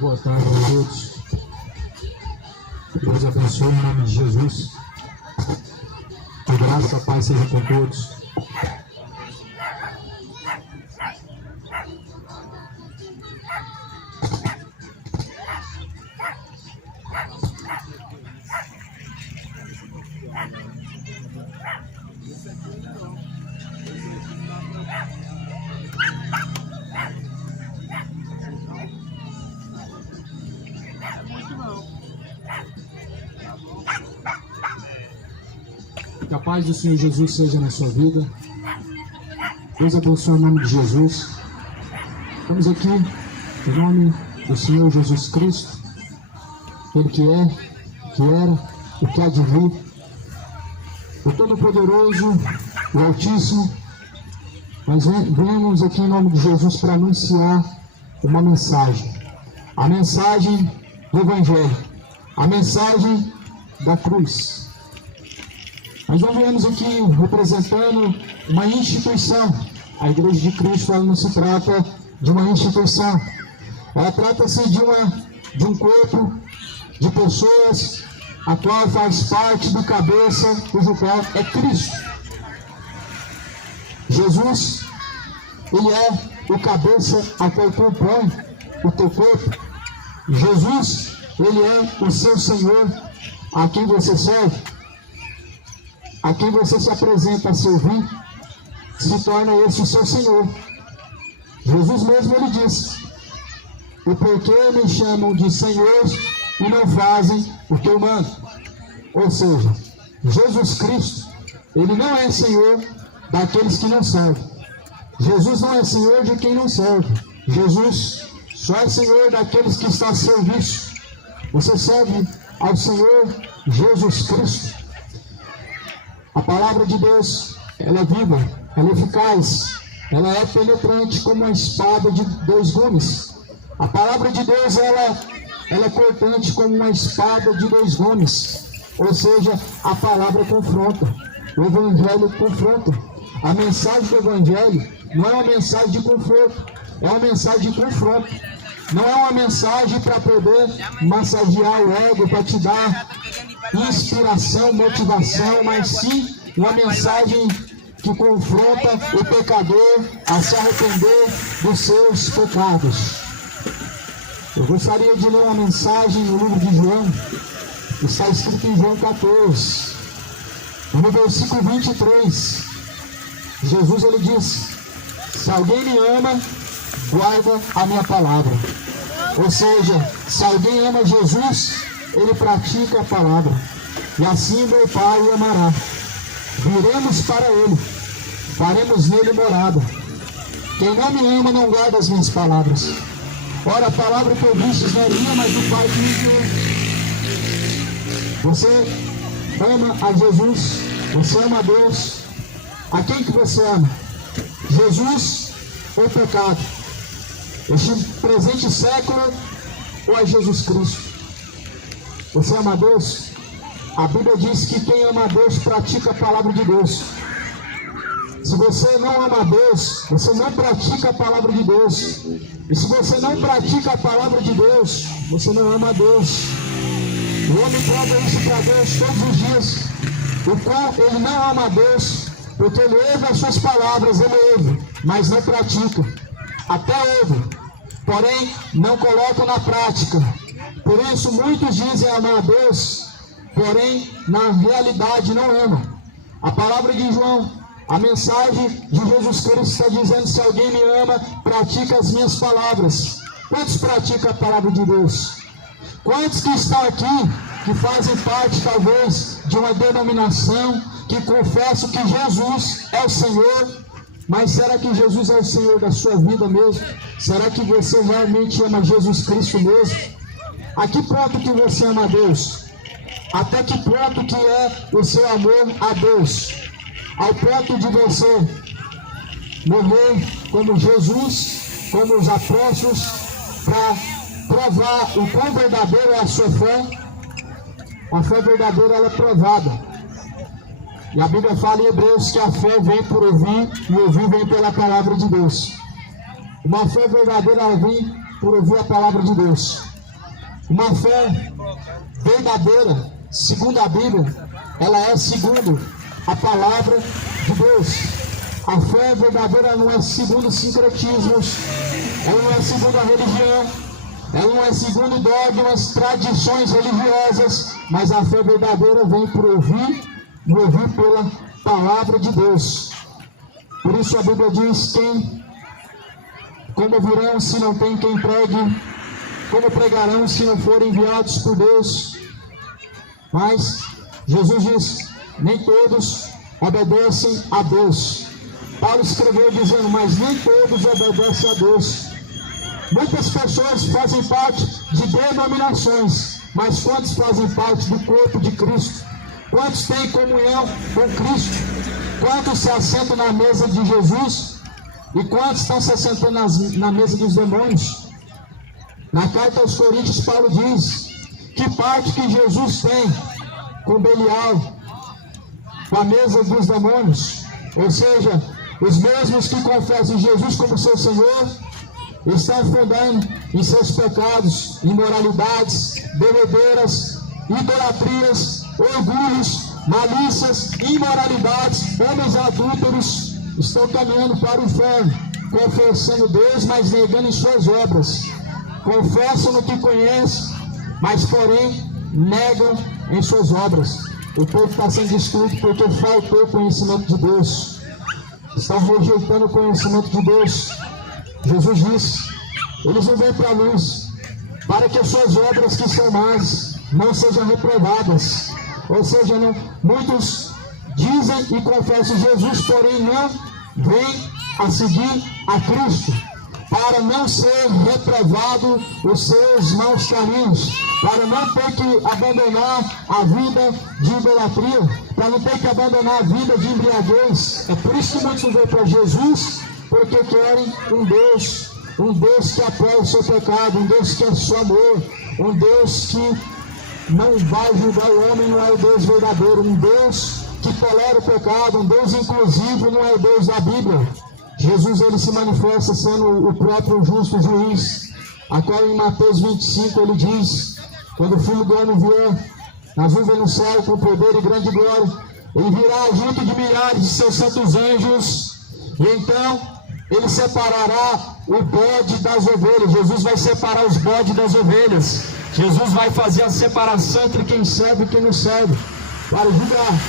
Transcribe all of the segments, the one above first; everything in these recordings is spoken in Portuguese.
boa tarde a todos. Deus abençoe em nome de Jesus. Que graça e paz seja com todos. Que a paz do Senhor Jesus seja na sua vida. Deus abençoe em nome de Jesus. Estamos aqui em nome do Senhor Jesus Cristo, Ele que é, que era, o que há de vir, o Todo-Poderoso, o Altíssimo. Nós viemos aqui em nome de Jesus para anunciar uma mensagem, a mensagem do Evangelho, a mensagem da cruz. Nós não viemos aqui representando uma instituição. A Igreja de Cristo, ela não se trata de uma instituição. Ela trata-se de um corpo de pessoas a qual faz parte do cabeça, cujo qual é Cristo. Jesus, Ele é o cabeça a qual compõe o teu corpo. Jesus, Ele é o seu Senhor, a quem você serve. A quem você se apresenta a servir, se torna esse o seu Senhor. Jesus mesmo, Ele disse: e por que me chamam de Senhor e não fazem o que eu mando? Ou seja, Jesus Cristo, Ele não é Senhor daqueles que não servem. Jesus não é Senhor de quem não serve. Jesus só é Senhor daqueles que estão a serviço. Você serve ao Senhor Jesus Cristo. A palavra de Deus, ela é viva, ela é eficaz, ela é penetrante como uma espada de dois gumes. A palavra de Deus, ela é cortante como uma espada de dois gumes. Ou seja, a palavra confronta, o Evangelho confronta. A mensagem do Evangelho não é uma mensagem de conforto, é uma mensagem de confronto. Não é uma mensagem para poder massagear o ego, para te dar inspiração, motivação, mas sim uma mensagem que confronta o pecador a se arrepender dos seus pecados. Eu gostaria de ler uma mensagem no livro de João, que está escrito em João 14, no versículo 23. Jesus, Ele diz: se alguém me ama, guarda a minha palavra. Ou seja, se alguém ama Jesus, ele pratica a palavra. E assim meu Pai o amará. Viremos para Ele, faremos nele morada. Quem não me ama não guarda as minhas palavras. Ora, a palavra que eu disse não é minha, mas do Pai que me enviou. Você ama a Jesus? Você ama a Deus? A quem que você ama? Jesus ou o pecado? Este presente século ou a Jesus Cristo? Você ama a Deus? A Bíblia diz que quem ama a Deus pratica a palavra de Deus. Se você não ama a Deus, você não pratica a palavra de Deus. E se você não pratica a palavra de Deus, você não ama a Deus. O homem prova isso para Deus todos os dias. O qual ele não ama a Deus, porque ele ouve as suas palavras, ele ouve, mas não pratica. Até ouve, porém não coloca na prática. Por isso muitos dizem amar a Deus, porém na realidade não amam. A palavra de João, a mensagem de Jesus Cristo está dizendo: se alguém me ama, pratica as minhas palavras. Quantos praticam a palavra de Deus? Quantos que estão aqui, que fazem parte talvez de uma denominação, que confessam que Jesus é o Senhor, mas será que Jesus é o Senhor da sua vida mesmo? Será que você realmente ama Jesus Cristo mesmo? A que ponto que você ama a Deus? Até que ponto que é o seu amor a Deus? Ao ponto de você morrer como Jesus, como os apóstolos, para provar o quão verdadeiro é a sua fé. A fé verdadeira, ela é provada. E a Bíblia fala em Hebreus que a fé vem por ouvir, e ouvir vem pela palavra de Deus. Uma fé verdadeira, ela vem por ouvir a palavra de Deus. Uma fé verdadeira, segundo a Bíblia, ela é segundo a palavra de Deus. A fé verdadeira não é segundo sincretismos, ela não é segundo a religião, ela não é segundo dogmas, tradições religiosas, mas a fé verdadeira vem por ouvir e ouvir pela palavra de Deus. Por isso a Bíblia diz: como ouvirão se não tem quem pregue? Como pregarão se não forem enviados por Deus? Mas Jesus diz: nem todos obedecem a Deus. Paulo escreveu dizendo: mas nem todos obedecem a Deus. Muitas pessoas fazem parte de denominações, mas quantos fazem parte do corpo de Cristo? Quantos têm comunhão com Cristo? Quantos se assentam na mesa de Jesus? E quantos estão se assentando na mesa dos demônios? Na carta aos Coríntios, Paulo diz: que parte que Jesus tem com Belial, com a mesa dos demônios? Ou seja, os mesmos que confessam Jesus como seu Senhor estão afundando em seus pecados, imoralidades, bebedeiras, idolatrias, orgulhos, malícias, imoralidades, homens adúlteros, estão caminhando para o inferno, confessando Deus, mas negando em suas obras. Confessam no que conhecem, mas porém negam em suas obras. O povo está sendo destruído porque faltou conhecimento de Deus. Estão rejeitando o conhecimento de Deus. Jesus disse: eles não vêm para a luz, para que as suas obras que são más não sejam reprovadas. Ou seja, muitos dizem e confessam Jesus, porém não vêm a seguir a Cristo, para não ser reprovado os seus maus caminhos, para não ter que abandonar a vida de idolatria, para não ter que abandonar a vida de embriaguez. É por isso que muitos não vêm para Jesus, porque querem um Deus que apoia o seu pecado, um Deus que é só amor, um Deus que não vai julgar o homem, não é o Deus verdadeiro, um Deus que tolera o pecado, um Deus inclusivo, não é o Deus da Bíblia. Jesus, ele se manifesta sendo o próprio justo juiz, a qual em Mateus 25 ele diz: quando o Filho do Homem vier nas nuvens no céu com poder e grande glória, ele virá junto de milhares de seus santos anjos, e então ele separará o bode das ovelhas. Jesus vai separar os bodes das ovelhas. Jesus vai fazer a separação entre quem serve e quem não serve, para julgar,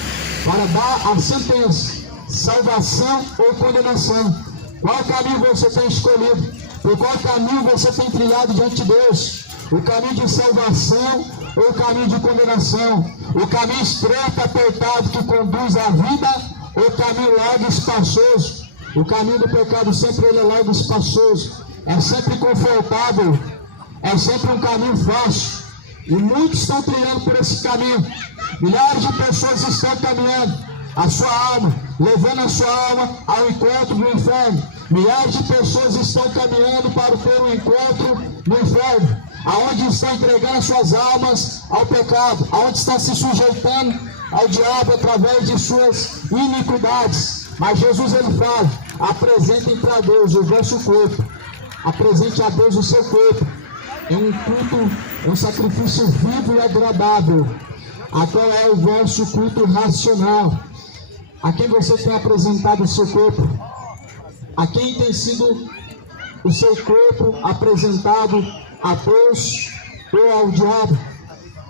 para dar a sentença, salvação ou condenação. Qual caminho você tem escolhido? Por qual caminho você tem trilhado diante de Deus? O caminho de salvação ou o caminho de condenação? O caminho estreito, apertado, que conduz à vida, ou o caminho largo e espaçoso? O caminho do pecado sempre ele é largo e espaçoso, é sempre confortável, é sempre um caminho fácil, e muitos estão trilhando por esse caminho. Milhares de pessoas estão caminhando a sua alma, levando a sua alma ao encontro do inferno. Milhares de pessoas estão caminhando para ter um encontro no inferno, aonde estão entregando as suas almas ao pecado, aonde estão se sujeitando ao diabo através de suas iniquidades. Mas Jesus ele fala: apresentem para Deus o vosso corpo, apresente a Deus o seu corpo em um culto, um sacrifício vivo e agradável, a qual é o vosso culto racional. A quem você tem apresentado o seu corpo? A quem tem sido o seu corpo apresentado? A Deus ou ao diabo?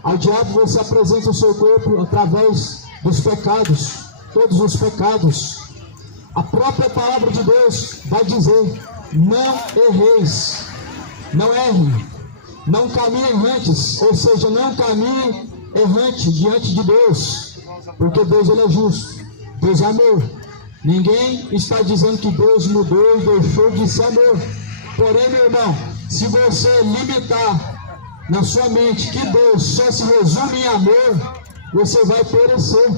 Ao diabo você apresenta o seu corpo através dos pecados, todos os pecados. A própria palavra de Deus vai dizer: não erreis, não erre, não caminhe errantes, ou seja, não caminhe errante diante de Deus, porque Deus ele é justo, Deus é amor. Ninguém está dizendo que Deus mudou e deixou de ser amor. Porém, meu irmão, se você limitar na sua mente que Deus só se resume em amor, você vai perecer,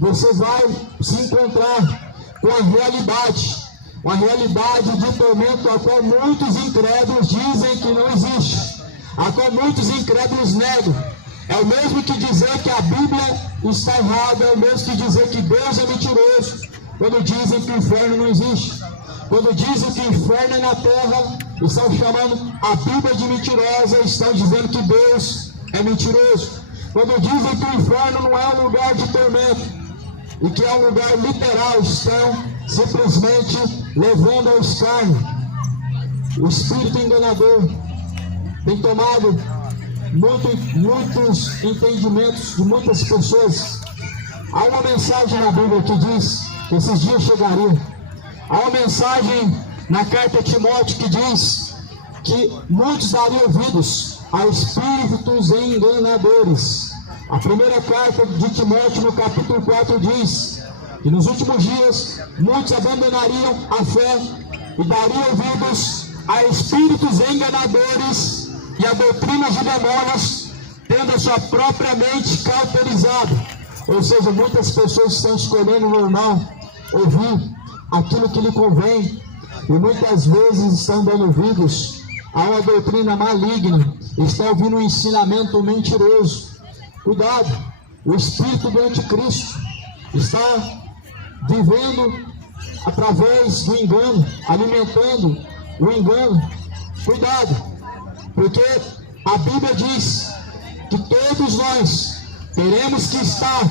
você vai se encontrar com a realidade, uma realidade de tormento a qual muitos incrédulos dizem que não existe, a qual muitos incrédulos negam. É o mesmo que dizer que a Bíblia está errada, é o mesmo que dizer que Deus é mentiroso, quando dizem que o inferno não existe. Quando dizem que o inferno é na terra, estão chamando a Bíblia de mentirosa, estão dizendo que Deus é mentiroso. Quando dizem que o inferno não é um lugar de tormento, e que é um lugar literal, estão simplesmente levando ao escárnio. O espírito enganador tem tomado muitos entendimentos de muitas pessoas. Há uma mensagem na Bíblia que diz que esses dias chegariam. Há uma mensagem na carta a Timóteo que diz que muitos dariam ouvidos a espíritos enganadores. A primeira carta de Timóteo, no capítulo 4, diz que nos últimos dias muitos abandonariam a fé e dariam ouvidos a espíritos enganadores e a doutrinas de demônios, tendo a sua própria mente cauterizada. Ou seja, muitas pessoas estão escolhendo, meu irmão, ouvir aquilo que lhe convém, e muitas vezes estão dando ouvidos a uma doutrina maligna, estão ouvindo um ensinamento mentiroso. Cuidado, o espírito do anticristo está vivendo através do engano, alimentando o engano. Cuidado, porque a Bíblia diz que todos nós teremos que estar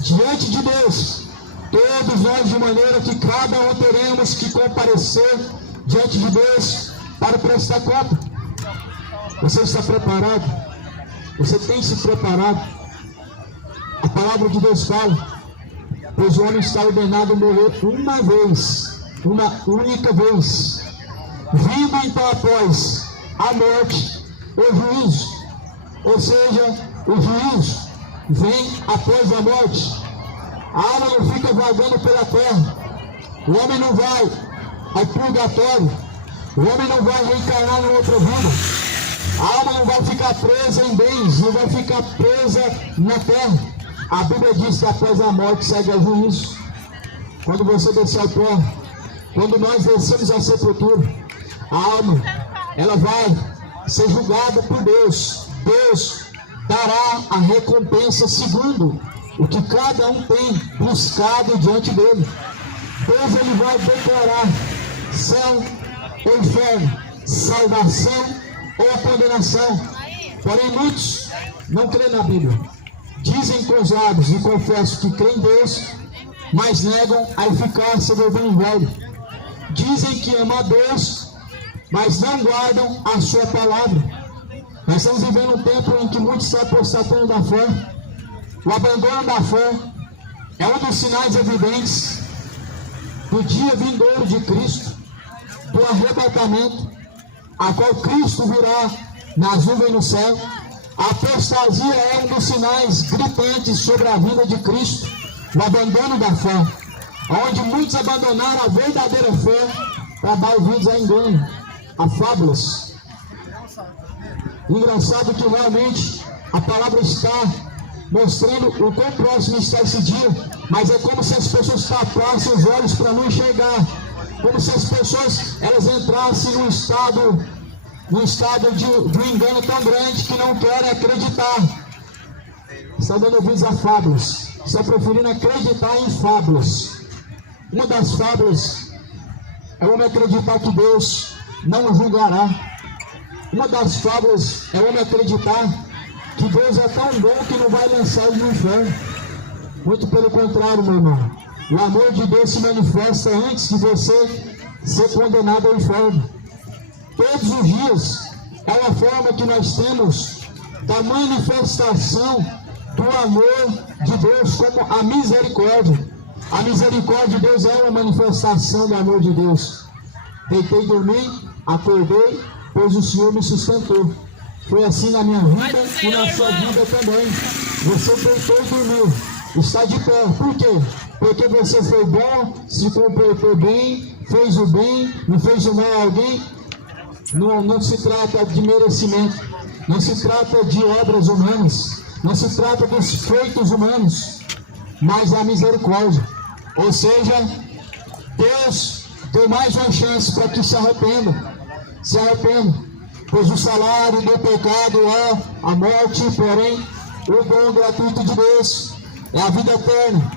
diante de Deus, todos nós, de maneira que cada um teremos que comparecer diante de Deus para prestar conta. Você está preparado? Você tem se preparado? A palavra de Deus fala: pois o homem está ordenado a morrer uma vez, uma única vez, vindo então após a morte o juízo. Ou seja, o juízo vem após a morte. A alma não fica vagando pela terra. O homem não vai ao purgatório. O homem não vai reencarnar em outra vida. A alma não vai ficar presa em bens, não vai ficar presa na terra. A Bíblia diz que após a morte segue o juízo. Quando você descer ao pó, quando nós descemos à sepultura, a alma, ela vai ser julgada por Deus. Deus dará a recompensa segundo o que cada um tem buscado diante dele. Deus, ele vai declarar céu ou inferno, salvação ou condenação. Porém, muitos não creem na Bíblia. Dizem com os lábios e confessam que creem em Deus, mas negam a eficácia do Evangelho. Dizem que amam a Deus, mas não guardam a sua palavra. Nós estamos vivendo um tempo em que muitos estão apostatando da fé. O abandono da fé é um dos sinais evidentes do dia vindouro de Cristo, do arrebatamento, a qual Cristo virá nas nuvens no céu. A apostasia é um dos sinais gritantes sobre a vinda de Cristo, o abandono da fé, onde muitos abandonaram a verdadeira fé para dar ouvidos a engano, a fábulas. Engraçado que realmente a palavra está mostrando o quão próximo está esse dia, mas é como se as pessoas tapassem os olhos para não enxergar, como se as pessoas elas entrassem num estado de um engano tão grande que não querem acreditar. Estão dando ouvidos a fábulas, estão preferindo acreditar em fábulas. Uma das fábulas é o homem acreditar que Deus não o julgará. Uma das fábulas é o homem acreditar que Deus é tão bom que não vai lançar ele no inferno. Muito pelo contrário, meu irmão. O amor de Deus se manifesta antes de você ser condenado ao inferno. Todos os dias é uma forma que nós temos da manifestação do amor de Deus, como a misericórdia. A misericórdia de Deus é uma manifestação do amor de Deus. Deitei dormir, acordei, pois o Senhor me sustentou. Foi assim na minha vida e na sua vida também. Você deitou e dormiu, está de pé. Por quê? Porque você foi bom, se comportou bem, fez o bem, não fez o mal a alguém. Não se trata de merecimento, não se trata de obras humanas, não se trata dos feitos humanos, mas a misericórdia. Ou seja, Deus deu mais uma chance para que se arrependa. Se arrependa, pois o salário do pecado é a morte, porém o dom gratuito de Deus é a vida eterna,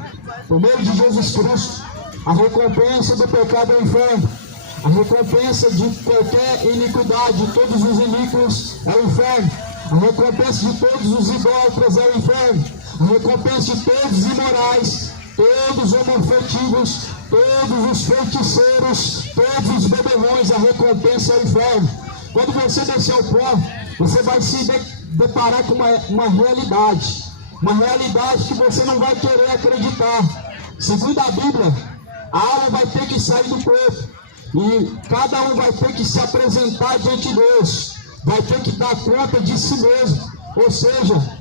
por meio de Jesus Cristo. A recompensa do pecado é o inferno, A recompensa de qualquer iniquidade, de todos os iníquos, é o inferno. A recompensa de todos os idólatras é o inferno. A recompensa de todos os imorais, todos os homofetivos, todos os feiticeiros, todos os beberrões, a recompensa é o inferno. Quando você descer ao pó, você vai se deparar com uma realidade que você não vai querer acreditar. Segundo a Bíblia, a alma vai ter que sair do corpo e cada um vai ter que se apresentar diante de Deus, vai ter que dar conta de si mesmo. Ou seja,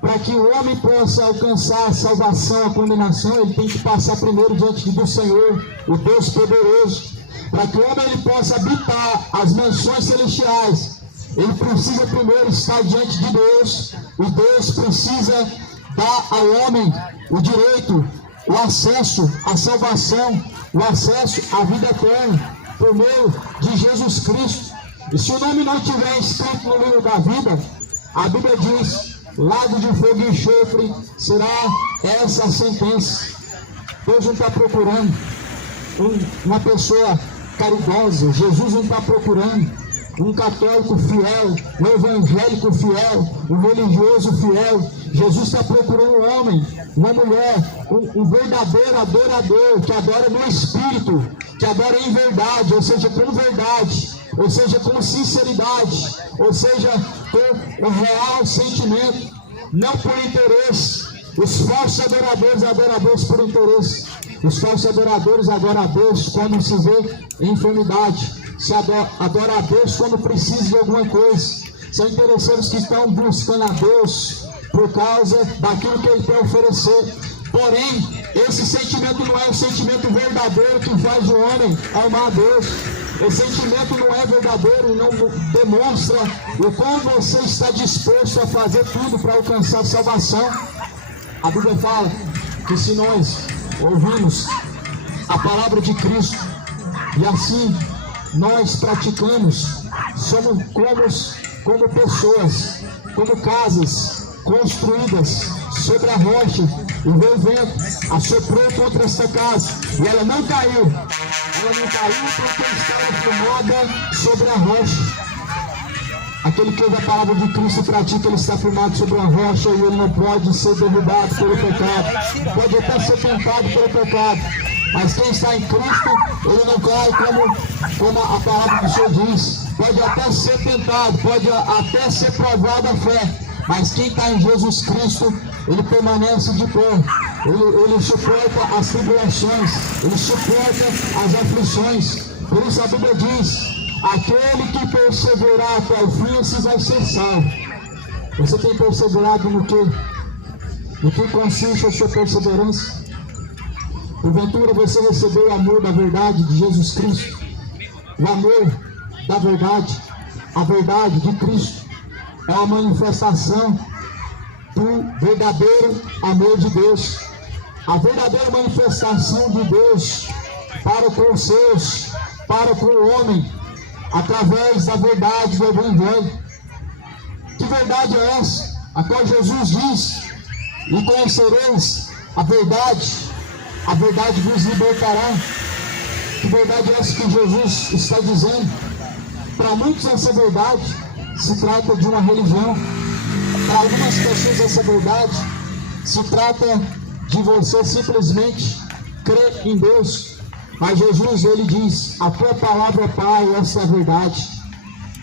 para que o homem possa alcançar a salvação, a condenação, ele tem que passar primeiro diante do Senhor, o Deus poderoso. Para que o homem ele possa habitar as mansões celestiais, ele precisa primeiro estar diante de Deus. E Deus precisa dar ao homem o direito, o acesso à salvação, o acesso à vida eterna, por meio de Jesus Cristo. E se o nome não estiver escrito no livro da vida, a Bíblia diz: lago de fogo e enxofre será essa a sentença. Deus não está procurando uma pessoa caridosa. Jesus não está procurando um católico fiel, um evangélico fiel, um religioso fiel. Jesus está procurando um homem, uma mulher, um verdadeiro adorador, que adora no Espírito, que adora em verdade, ou seja, com verdade, ou seja, com sinceridade, ou seja, com o real sentimento, não por interesse. Os falsos adoradores adoram a Deus por interesse. Os falsos adoradores adoram a Deus quando se vê em enfermidade, se adora a Deus quando precisa de alguma coisa. São interesseiros que estão buscando a Deus por causa daquilo que Ele tem a oferecer. Porém, esse sentimento não é o sentimento verdadeiro que faz o homem amar a Deus. Esse sentimento não é verdadeiro e não demonstra o como você está disposto a fazer tudo para alcançar a salvação. A Bíblia fala que se nós ouvimos a palavra de Cristo e assim nós praticamos, somos como pessoas, como casas construídas sobre a rocha, e veio o vento, assoprou contra essa casa, e ela não caiu. Ela não caiu porque estava firmada sobre a rocha. Aquele que ouve a palavra de Cristo e pratica, ele está firmado sobre a rocha, e ele não pode ser derrubado pelo pecado. Pode até ser tentado pelo pecado, mas quem está em Cristo, ele não cai como a palavra do Senhor diz. Pode até ser tentado, pode até ser provado a fé, mas quem está em Jesus Cristo, ele permanece de pé. Ele suporta as tribulações, ele suporta as aflições. Por isso a Bíblia diz: aquele que perseverar até o fim, esse vai ser salvo. Você tem perseverado no quê? No que consiste a sua perseverança? Porventura você recebeu o amor da verdade de Jesus Cristo? O amor da verdade, a verdade de Cristo, é uma manifestação do verdadeiro amor de Deus. A verdadeira manifestação de Deus para com os seus, para com o homem, através da verdade do Evangelho. Que verdade é essa? A qual Jesus diz: e conhecereis a verdade vos libertará. Que verdade é essa que Jesus está dizendo? Para muitos essa verdade se trata de uma religião. Para algumas pessoas essa verdade se trata de você simplesmente crer em Deus. Mas Jesus, ele diz: a tua palavra, Pai, essa é a verdade.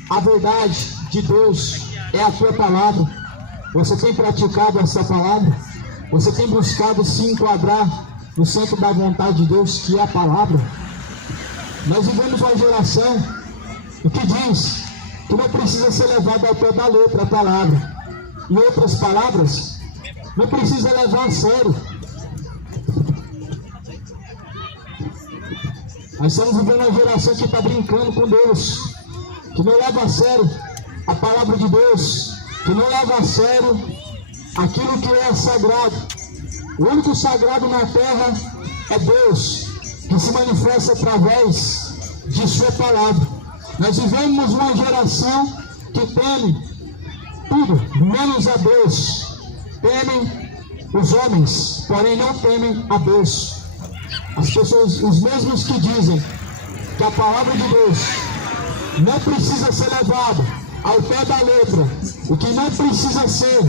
A verdade de Deus é a tua palavra. Você tem praticado essa palavra? Você tem buscado se enquadrar no centro da vontade de Deus, que é a palavra? Nós vivemos uma geração que diz que não precisa ser levado ao pé da letra a palavra. Em outras palavras, não precisa levar a sério. Nós estamos vivendo uma geração que está brincando com Deus, que não leva a sério a palavra de Deus, que não leva a sério aquilo que é sagrado. O único sagrado na terra é Deus, que se manifesta através de sua palavra. Nós vivemos uma geração que teme tudo, menos a Deus. Temem os homens, porém não temem a Deus. As pessoas, os mesmos que dizem que a palavra de Deus não precisa ser levada ao pé da letra, o que não precisa ser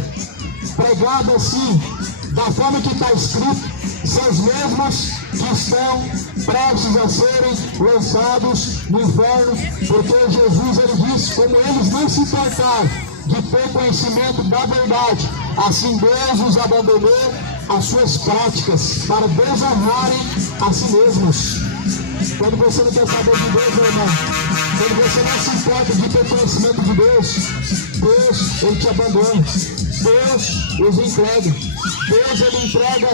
pregado assim, da forma que está escrito, são os mesmos que estão prestes a serem lançados no inferno, porque Jesus, ele disse, como eles não se importaram de ter conhecimento da verdade, assim Deus os abandonou as suas práticas para desonrarem a si mesmos. Quando você não quer saber de Deus, meu irmão, quando você não se importa de ter conhecimento de Deus, Deus, ele te abandona. Deus os entrega. Deus, ele entrega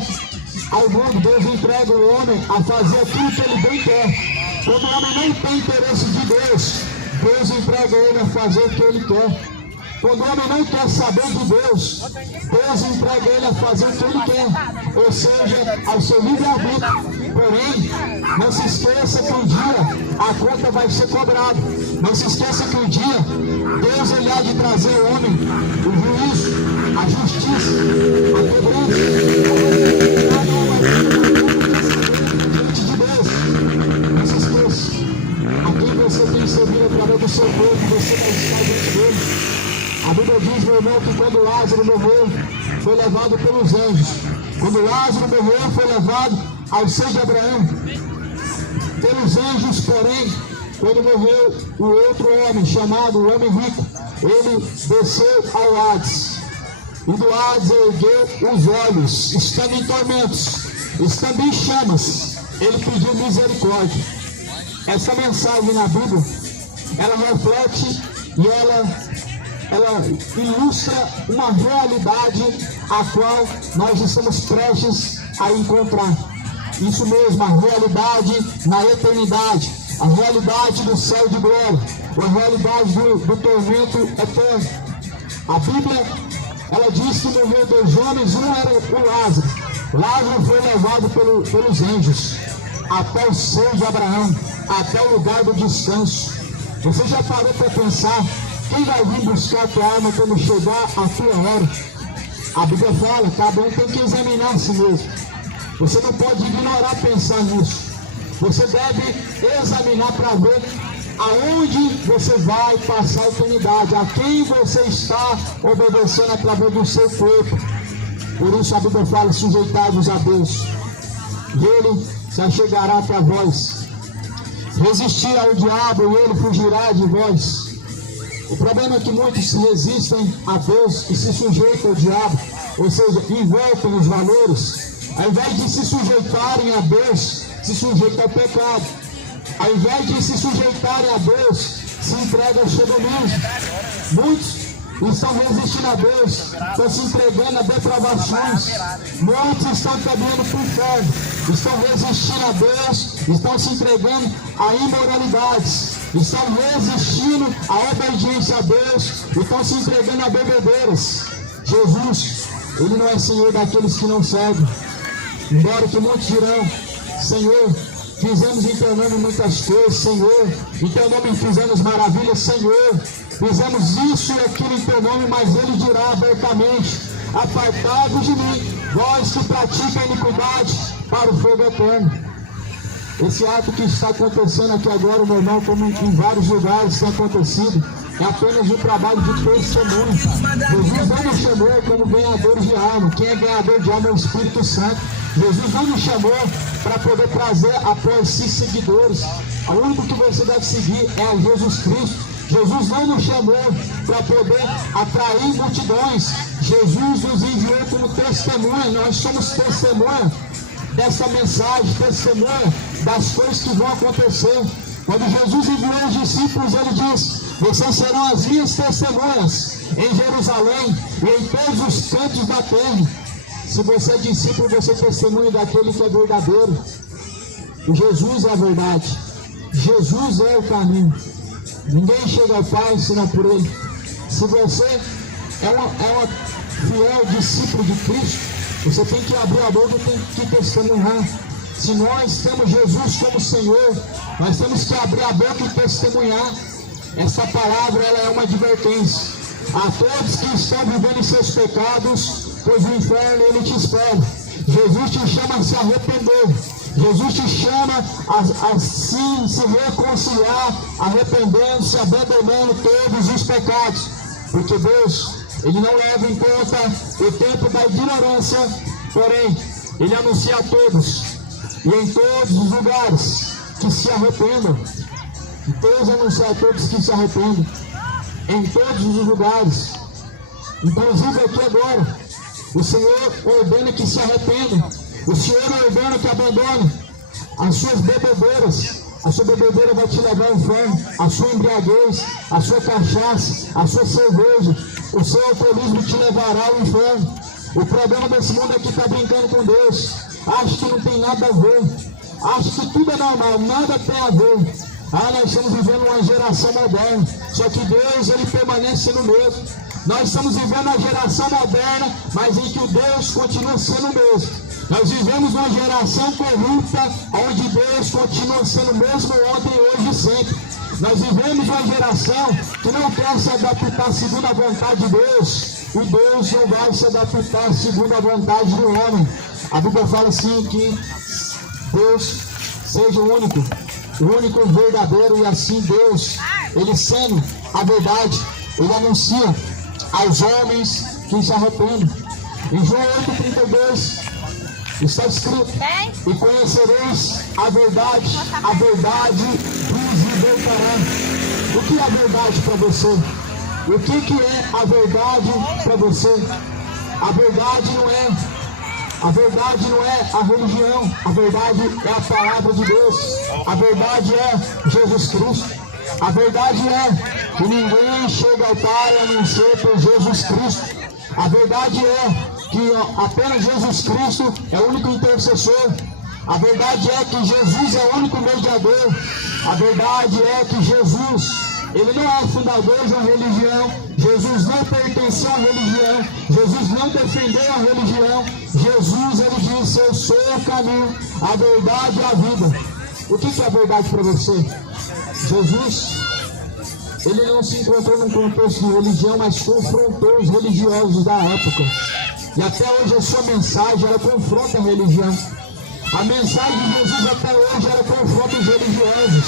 ao mundo. Deus entrega o homem a fazer aquilo que ele bem quer. Quando o homem não tem interesse de Deus, Deus entrega ele a fazer o que ele quer. Quando o homem não quer saber de Deus, Deus entrega ele a fazer o que ele quer, ou seja, ao seu livre-arbítrio. Porém, não se esqueça que um dia a conta vai ser cobrada. Não se esqueça que um dia Deus, ele há de trazer ao homem o juízo, a justiça, a cobrança, diante de Deus. Não se esqueça, a quem você tem servido através do seu corpo, você vai estar diante dele. A Bíblia diz, meu irmão, que quando Lázaro morreu, foi levado pelos anjos. Quando Lázaro morreu, foi levado ao seio de Abraão pelos anjos. Porém, quando morreu o outro homem, chamado o homem rico, ele desceu ao Hades. E do Hades ergueu os olhos, estando em tormentos, estando em chamas, ele pediu misericórdia. Essa mensagem na Bíblia, ela reflete e ela ilustra uma realidade a qual nós estamos prestes a encontrar. Isso mesmo, a realidade na eternidade, a realidade do céu de glória, a realidade do tormento eterno. A Bíblia, ela diz que morreu dois homens, um era o Lázaro. Lázaro foi levado pelos anjos até o seio de Abraão, até o lugar do descanso. Você já parou para pensar? Quem vai vir buscar a tua alma quando chegar a tua hora? A Bíblia fala, cada um tem que examinar a si mesmo. Você não pode ignorar pensar nisso. Você deve examinar para ver aonde você vai passar a eternidade, a quem você está obedecendo através do seu corpo. Por isso a Bíblia fala, sujeitai-vos a Deus, e ele se achegará até vós. Resistir ao diabo e ele fugirá de vós. O problema é que muitos resistem a Deus e se sujeitam ao diabo, ou seja, invertem os valores. Ao invés de se sujeitarem a Deus, se sujeitam ao pecado. Ao invés de se sujeitarem a Deus, se entregam ao hedonismo. Muitos estão resistindo a Deus, estão se entregando a depravações. Muitos estão caminhando para o inferno, estão resistindo a Deus, estão se entregando a imoralidades, estão resistindo à obediência a Deus, estão se entregando a bebedeiras. Jesus, ele não é Senhor daqueles que não seguem. Embora que muitos dirão, Senhor, fizemos em teu nome muitas coisas, Senhor, em teu nome fizemos maravilhas, Senhor, fizemos isso e aquilo em teu nome, mas ele dirá abertamente, apartai-vos de mim, vós que praticam a iniquidade, para o fogo eterno. Esse ato que está acontecendo aqui agora, meu irmão, como em vários lugares tem acontecido, é apenas um trabalho de testemunho. Jesus não nos chamou como ganhadores de alma. Quem é ganhador de alma é o Espírito Santo. Jesus não nos chamou para poder trazer após si seguidores. O único que você deve seguir é Jesus Cristo. Jesus não nos chamou para poder atrair multidões. Jesus nos enviou como testemunha. Nós somos testemunha dessa mensagem, testemunha das coisas que vão acontecer. Quando Jesus enviou os discípulos, ele disse: vocês serão as minhas testemunhas em Jerusalém e em todos os cantos da terra. Se você é discípulo, você é testemunha daquele que é verdadeiro. Jesus é a verdade. Jesus é o caminho. Ninguém chega ao Pai senão por Ele. Se você é uma fiel discípulo de Cristo, você tem que abrir a boca e tem que testemunhar. Se nós temos Jesus como Senhor, nós temos que abrir a boca e testemunhar. Essa palavra, ela é uma advertência a todos que estão vivendo em seus pecados, pois o inferno ele te espera. Jesus te chama a se arrepender. Jesus te chama a se reconciliar, arrependendo-se, abandonando todos os pecados. Porque Deus, Ele não leva em conta o tempo da ignorância, porém, Ele anuncia a todos, e em todos os lugares, que se arrependam. E Deus anuncia a todos que se arrependam, em todos os lugares. Inclusive aqui agora, o Senhor ordena que se arrependam. O Senhor ordena que abandone as suas bebedeiras. A sua bebedeira vai te levar ao inferno. A sua embriaguez, a sua cachaça, a sua cerveja, o seu alcoolismo te levará ao inferno. O problema desse mundo é que está brincando com Deus. Acha que não tem nada a ver. Acha que tudo é normal, nada tem a ver. Nós estamos vivendo uma geração moderna. Só que Deus, Ele permanece sendo o mesmo. Nós estamos vivendo uma geração moderna, mas em que o Deus continua sendo o mesmo. Nós vivemos uma geração corrupta, onde Deus continua sendo o mesmo ontem, hoje e sempre. Nós vivemos uma geração que não quer se adaptar segundo a vontade de Deus. E Deus não vai se adaptar segundo a vontade do homem. A Bíblia fala assim que Deus seja o único verdadeiro, e assim Deus, Ele sendo a verdade, Ele anuncia aos homens que se arrependem. Em João 8,32 está escrito: e conhecereis a verdade vos libertará. O que é a verdade para você? O que é a verdade para você? A verdade não é a religião. A verdade é a palavra de Deus. A verdade é Jesus Cristo. A verdade é que ninguém chega ao Pai a não ser por Jesus Cristo. A verdade é que apenas Jesus Cristo é o único intercessor. A verdade é que Jesus é o único mediador. A verdade é que Jesus, Ele não é o fundador de uma religião. Jesus não pertenceu a uma religião. Jesus não defendeu a religião. Jesus, Ele disse: eu sou o caminho, a verdade e a vida. O que é a verdade para você? Jesus, Ele não se encontrou num contexto de religião, mas confrontou os religiosos da época. E até hoje a sua mensagem, ela confronta a religião. A mensagem de Jesus até hoje, ela confronta os religiosos.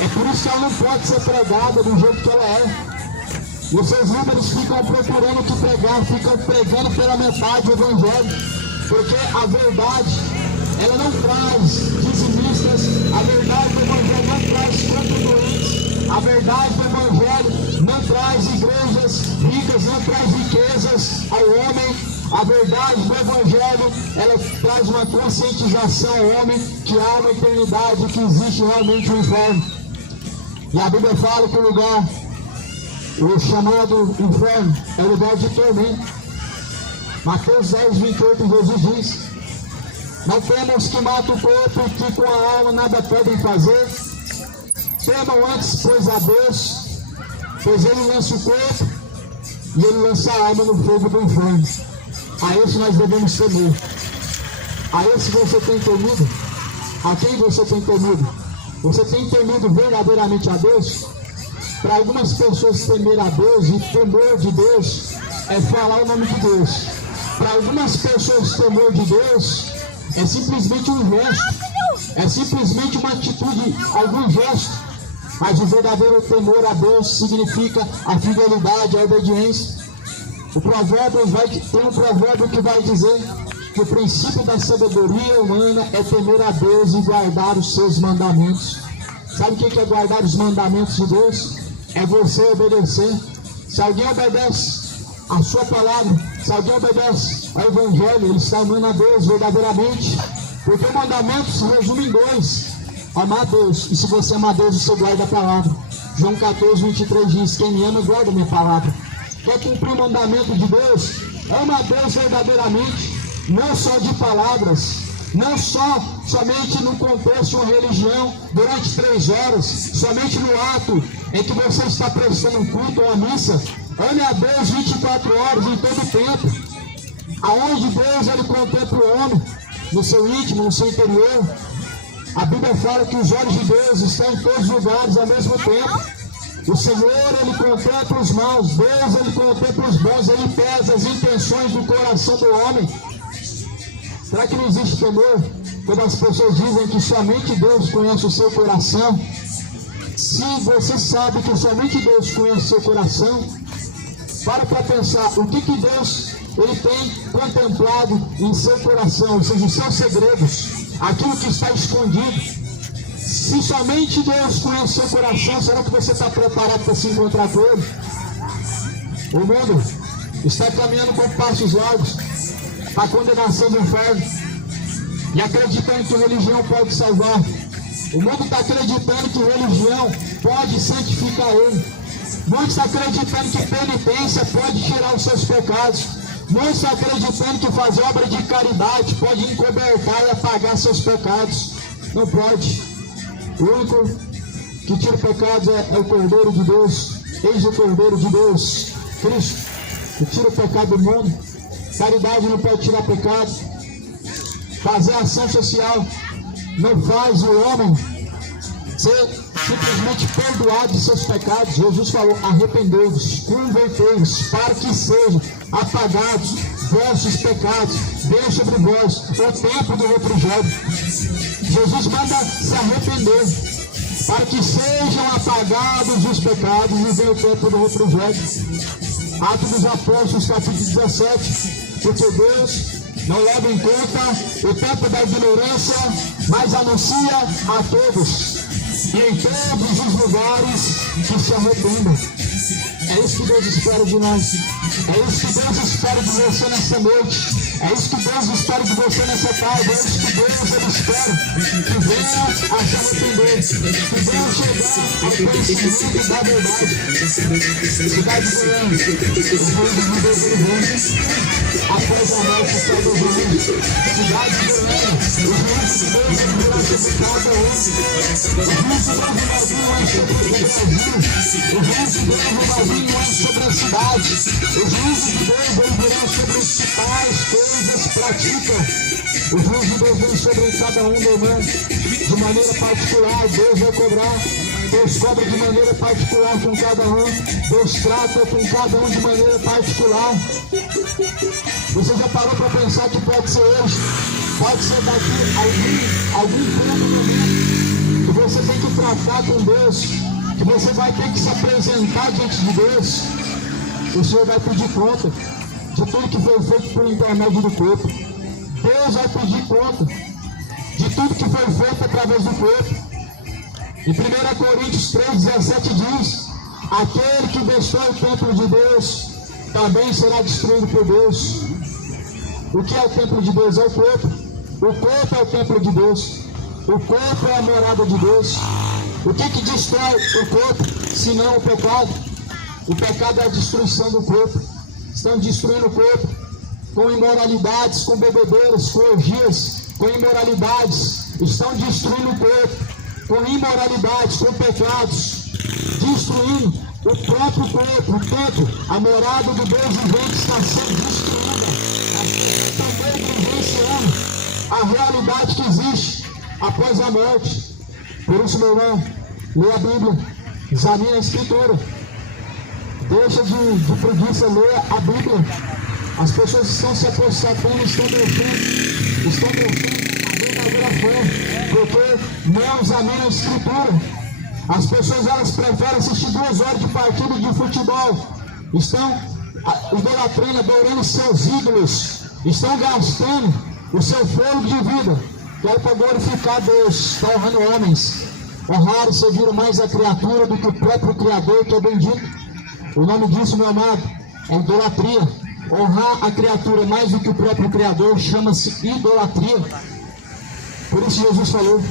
É por isso que ela não pode ser pregada do jeito que ela é. E os seus líderes ficam procurando o que pregar, ficam pregando pela metade o evangelho. Porque a verdade, ela não traz dizimistas, a verdade do evangelho não traz contribuintes, a verdade do evangelho não traz igrejas ricas, não traz riquezas ao homem. A verdade do Evangelho, ela traz uma conscientização ao homem que há uma eternidade, que existe realmente um inferno. E a Bíblia fala que o lugar, o chamado inferno, é o lugar de tormento. Mateus 10:28, Jesus diz: não temos que mata o corpo, que com a alma nada podem fazer. Temam antes, pois, a Deus, pois Ele lança o corpo e Ele lança a alma no fogo do inferno. A esse nós devemos temer. A esse você tem temido? A quem você tem temido? Você tem temido verdadeiramente a Deus? Para algumas pessoas, temer a Deus e temor de Deus é falar o nome de Deus. Para algumas pessoas, temor de Deus é simplesmente um gesto, é simplesmente uma atitude, algum gesto. Mas o verdadeiro temor a Deus significa a fidelidade, a obediência. O provérbio tem um provérbio que vai dizer que o princípio da sabedoria humana é temer a Deus e guardar os seus mandamentos. Sabe o que é guardar os mandamentos de Deus? É você obedecer. Se alguém obedece a sua palavra, se alguém obedece ao Evangelho, ele está amando a Deus verdadeiramente. Porque o mandamento se resume em dois: amar a Deus, e se você amar a Deus, você guarda a palavra. João 14:23 diz: quem me ama, guarda a minha palavra. Quer cumprir o mandamento de Deus? Ama a Deus verdadeiramente, não só de palavras, não somente no contexto de uma religião, durante 3 horas, somente no ato em que você está prestando culto ou a missa. Ame a Deus 24 horas, em todo o tempo. Aonde Deus, Ele contempla o homem, no seu íntimo, no seu interior. A Bíblia fala que os olhos de Deus estão em todos os lugares ao mesmo tempo. O Senhor, Ele contempla os maus, Deus, Ele contempla os bons, Ele pesa as intenções do coração do homem. Será que não existe temor quando as pessoas dizem que somente Deus conhece o seu coração? Se você sabe que somente Deus conhece o seu coração, para pensar o que Deus ele tem contemplado em seu coração, ou seja, os seus segredos, aquilo que está escondido. Se somente Deus conhece o seu coração, será que você está preparado para se encontrar com Ele? O mundo está caminhando com passos largos para a condenação do inferno e acreditando que religião pode salvar. O mundo está acreditando que religião pode santificar ele. Muitos estão acreditando que penitência pode tirar os seus pecados. Muitos estão acreditando que fazer obra de caridade pode encobertar e apagar seus pecados. Não pode. O único que tira pecados é o Cordeiro de Deus. Eis o Cordeiro de Deus, Cristo, que tira o pecado do mundo. Caridade não pode tirar pecado. Fazer ação social não faz o homem ser simplesmente perdoado de seus pecados. Jesus falou: arrependei-vos, convertei-vos, para que sejam apagados vossos pecados. Venha sobre vós o tempo do refrigério. Jesus manda se arrepender, para que sejam apagados os pecados e venha o tempo do refrigério. Atos dos Apóstolos, capítulo 17. Porque Deus não leva em conta o tempo da ignorância, mas anuncia a todos, e em todos os lugares, que se arrependam. É isso que Deus espera de nós. É isso que Deus espera de você nessa noite. É isso que Deus espera de você nessa tarde. É isso que Deus espera. Que venha a se arrepender. Que venha chegar ao conhecimento da verdade. Cidade de Goiânia, o mundo de Deus ele vem. Após a morte está do mundo. Cidade de Goiânia, o juízo de Deus ele virá sobre cada um. O juízo do novo navio é sobre o Brasil. O juízo do novo navio é sobre a cidade. O juízo de Deus ele virá sobre os que tais coisas praticam. O juízo de Deus vem sobre cada um, meu irmão. De maneira particular, Deus vai cobrar. Deus cobra de maneira particular com cada um. Deus trata com cada um de maneira particular. Você já parou para pensar que pode ser hoje? Pode ser daqui algum tempo no mundo que você tem que tratar com Deus, que você vai ter que se apresentar diante de Deus. O Senhor vai pedir conta de tudo que foi feito por intermédio do corpo. Deus vai pedir conta de tudo que foi feito através do corpo. Em 1 Coríntios 3,17 diz: aquele que destrói o templo de Deus também será destruído por Deus. O que é o templo de Deus? É o corpo. O corpo é o templo de Deus. O corpo é a morada de Deus. O que destrói o corpo, senão o pecado? O pecado é a destruição do corpo. Estão destruindo o corpo com imoralidades, com bebedeiras, com orgias, com imoralidades. Estão destruindo o corpo com imoralidades, com pecados, destruindo o próprio corpo, o templo, a morada do Deus vivente está sendo destruída. Assim também vivenciando a realidade que existe após a morte. Por isso, meu irmão, lê a Bíblia, examine a Escritura. Deixa de preguiça, lê a Bíblia. As pessoas estão se apostatando, estão deixando a verdadeira fé, porque não examinam a Escritura. As pessoas elas preferem assistir 2 horas de partida de futebol. Estão idolatrando, adorando seus ídolos. Estão gastando o seu fôlego de vida. Que é para glorificar Deus. Está honrando homens. Honraram e serviram mais a criatura do que o próprio Criador, que é bendito. O nome disso, meu amado, é idolatria. Honrar a criatura mais do que o próprio Criador chama-se idolatria. Por isso Jesus falou: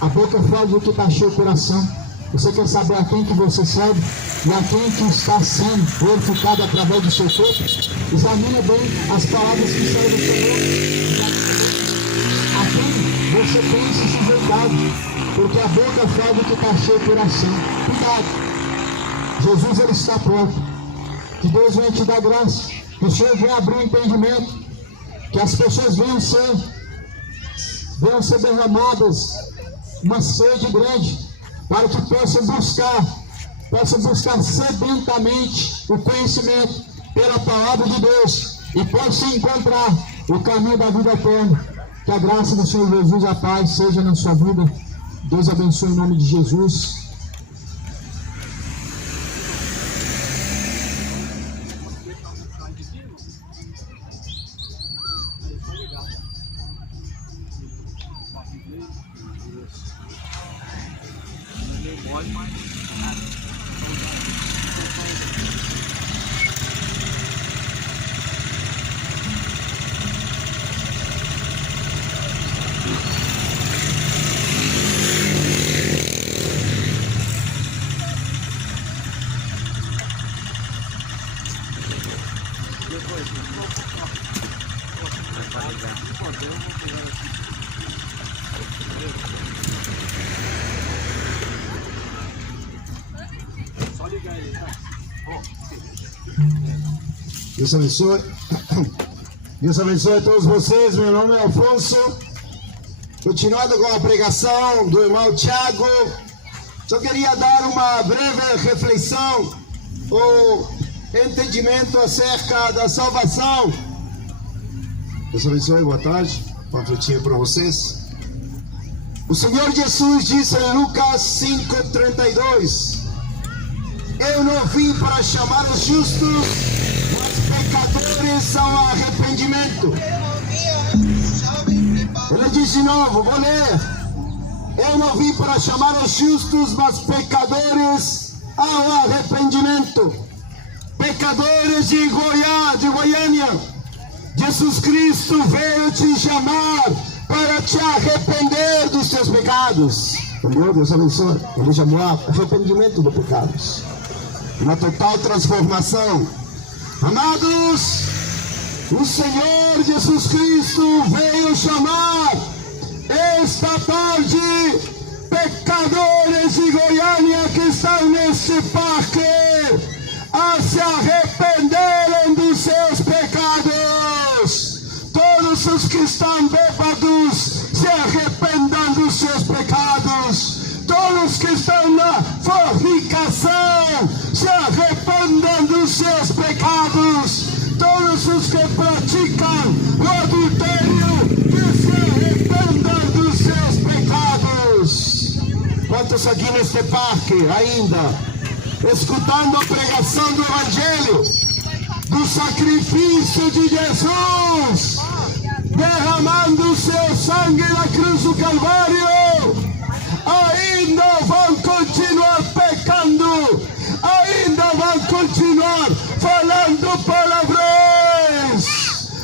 a boca fala do que está cheio o coração. Você quer saber a quem que você serve e a quem que está sendo glorificado através do seu corpo? Examine bem as palavras que saem do seu corpo. A quem você tem se sujeitado, porque a boca fala do que está cheio o coração. Cuidado. Jesus ele está pronto. Que Deus venha te dar graça. Que o Senhor venha abrir o entendimento. Que as pessoas venham ser derramadas uma sede grande, para que possam buscar sedentamente o conhecimento pela palavra de Deus e possam encontrar o caminho da vida eterna. Que a graça do Senhor Jesus, a paz, seja na sua vida. Deus abençoe em nome de Jesus. Deus abençoe. Deus abençoe a todos vocês. Meu nome é Alfonso. Continuando com a pregação do irmão Tiago, só queria dar uma breve reflexão ou entendimento acerca da salvação. Deus abençoe, boa tarde. Uma frutinha para vocês. O Senhor Jesus disse em Lucas 5:32: eu não vim para chamar os justos, mas pecadores ao arrependimento. Ele diz de novo, vou ler: eu não vim para chamar os justos, mas pecadores ao arrependimento. Pecadores de Goiânia, Jesus Cristo veio te chamar para te arrepender dos teus pecados. Entendeu? Deus abençoe. Ele chamou arrependimento dos pecados, uma total transformação. Amados, o Senhor Jesus Cristo veio chamar esta tarde pecadores de Goiânia que estão neste parque a se arrependerem dos seus pecados. Todos os que estão bêbados se arrependam dos seus pecados. Todos que estão na fornicação se arrependam dos seus pecados. Todos os que praticam o adultério que se arrependam dos seus pecados. Quantos aqui neste parque ainda escutando a pregação do Evangelho, do sacrifício de Jesus, derramando o seu sangue na cruz do Calvário, ainda vão continuar pecando, ainda vão continuar falando palavrões?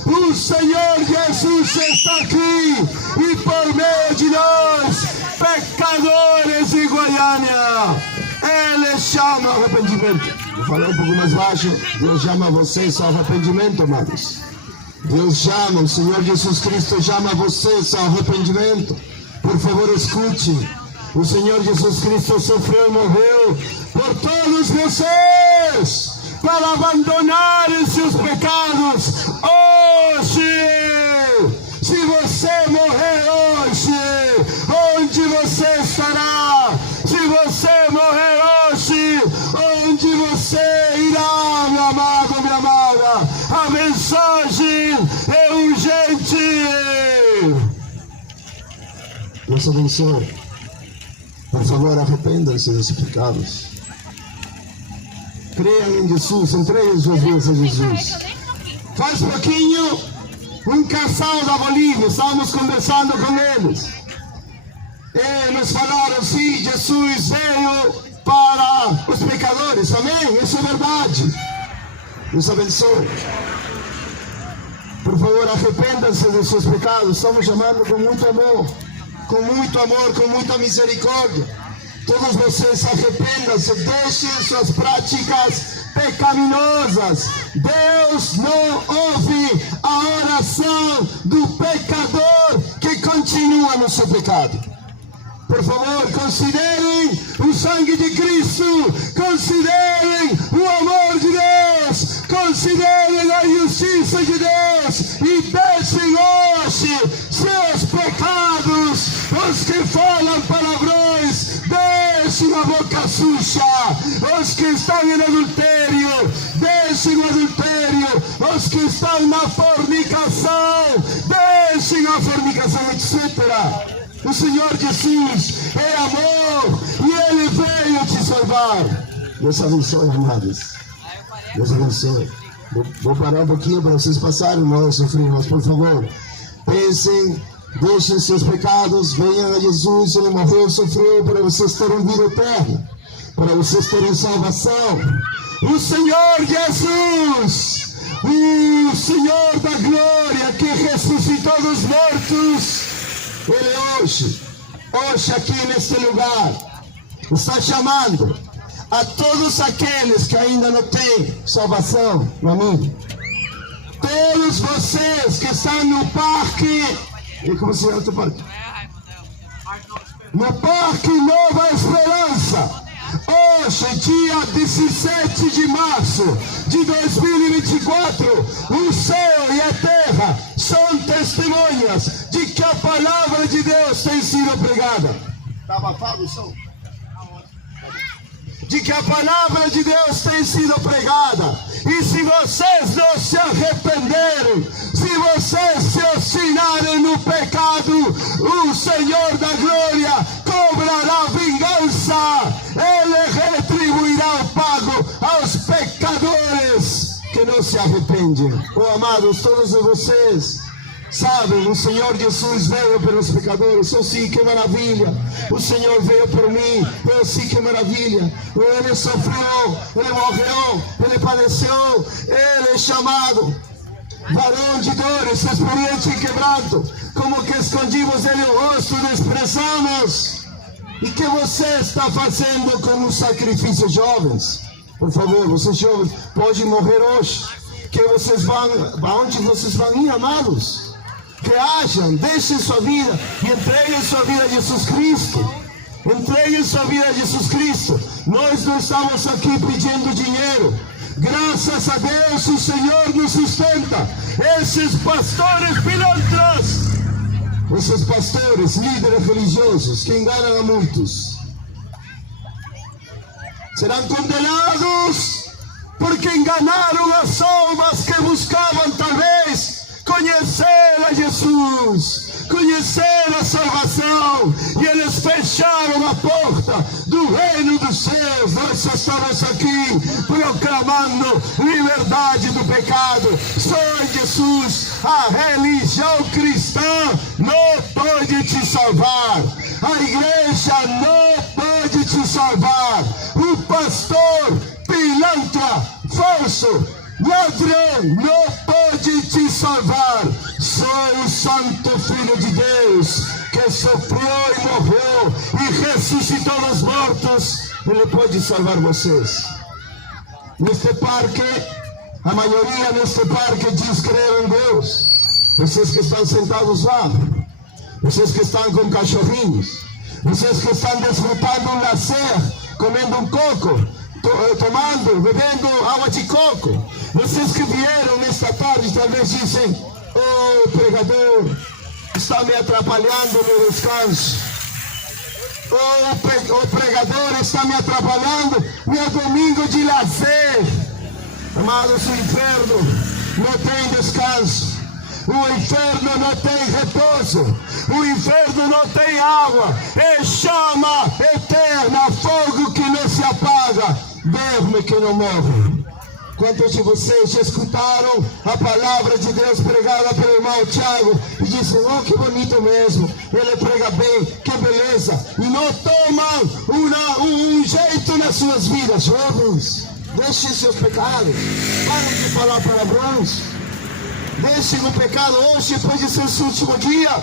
O Senhor Jesus está aqui e por meio de nós, pecadores de Goiânia, Ele chama ao arrependimento. Vou falar um pouco mais baixo. Deus chama vocês ao arrependimento, amados. Deus chama, o Senhor Jesus Cristo chama vocês ao arrependimento. Por favor, escute. O Senhor Jesus Cristo sofreu e morreu por todos vocês, para abandonarem seus pecados. Hoje, se você morrer hoje, onde você estará? Se você morrer hoje, onde você irá, meu amado, minha amada? A mensagem é urgente. Deus abençoe. Por favor, arrependam-se dos pecados. Creiam em Jesus, entreguem suas vidas a Jesus. Faz pouquinho, um casal da Bolívia, estávamos conversando com eles. E nos falaram, sim, Jesus veio para os pecadores, amém? Isso é verdade. Deus abençoe. Por favor, arrependam-se dos seus pecados. Estamos chamando com muito amor, com muita misericórdia. Todos vocês arrependam-se, deixem suas práticas pecaminosas. Deus não ouve a oração do pecador que continua no seu pecado. Por favor, considerem o sangue de Cristo, considerem o amor de Deus, considerem a justiça de Deus e deixem hoje seus pecados. Os que falam palavrões, deixem a boca suja. Os que estão em adultério, deixem o adultério. Os que estão na fornicação, deixem a fornicação, etc. O Senhor Jesus é amor e Ele veio te salvar. Deus abençoe, amados. Deus abençoe. Vou parar um pouquinho para vocês passarem, nós sofrimos, por favor. Pensem, deixem seus pecados, venham a Jesus. Ele morreu, sofreu para vocês terem vida eterna, para vocês terem salvação. O Senhor Jesus, o Senhor da glória que ressuscitou dos mortos, Ele hoje aqui neste lugar, está chamando a todos aqueles que ainda não têm salvação no amigo. Todos vocês que estão no parque, e como se chama o parque? No Parque Nova Esperança. Hoje, dia 17 de março de 2024, o céu e a terra são testemunhas de que a palavra de Deus tem sido pregada. Está abafado o som? De que a palavra de Deus tem sido pregada. E se vocês não se arrependerem, se vocês se obstinarem no pecado, o Senhor da glória cobrará vingança. Ele retribuirá o pago aos pecadores que não se arrependem. Oh, amados, todos vocês sabem, o Senhor Jesus veio pelos pecadores. Eu sei que maravilha. O Senhor veio por mim. Eu sei que maravilha. Ele sofreu, Ele morreu, Ele padeceu. Ele é chamado varão de dores, experiente em quebranto. Como que escondimos Ele o rosto, desprezamos. E que você está fazendo com o sacrifício, jovens? Por favor, vocês jovens podem morrer hoje. Que vocês vão, aonde vocês vão ir, amados? Que hajam, deixem sua vida e entreguem sua vida a Jesus Cristo. Entreguem sua vida a Jesus Cristo. Nós não estamos aqui pedindo dinheiro. Graças a Deus o Senhor nos sustenta. Esses pastores pilantras, esses pastores, líderes religiosos que enganam a muitos, serão condenados porque enganaram as almas que buscavam talvez conhecer a Jesus, conhecer a salvação, e eles fecharam a porta do reino dos céus. Nós estamos aqui proclamando liberdade do pecado. Só em Jesus. A religião cristã não pode te salvar. A igreja não pode te salvar. O pastor pilantra, falso, ladrão não pode te salvar. Só o Santo Filho de Deus, que sofreu e morreu e ressuscitou dos mortos, Ele pode salvar vocês. Neste parque, a maioria neste parque diz crer em Deus. Vocês que estão sentados lá, vocês que estão com cachorrinhos, vocês que estão desfrutando um lazer, comendo um coco, tomando, bebendo água de coco. Vocês que vieram nesta tarde talvez dizem: oh, pregador, está me atrapalhando o meu descanso. Oh, o pregador está me atrapalhando meu domingo de lazer. Amados, o inferno não tem descanso. O inferno não tem repouso. O inferno não tem água. É chama eterna, fogo que não se apaga, verme que não morre. Quantos de vocês já escutaram a palavra de Deus pregada pelo irmão Tiago e dizem: oh, que bonito mesmo, ele prega bem, que beleza, e não tomam um jeito nas suas vidas? Jovens, deixem seus pecados, parem de falar palavrões, deixem o pecado. Hoje pode ser o seu último dia,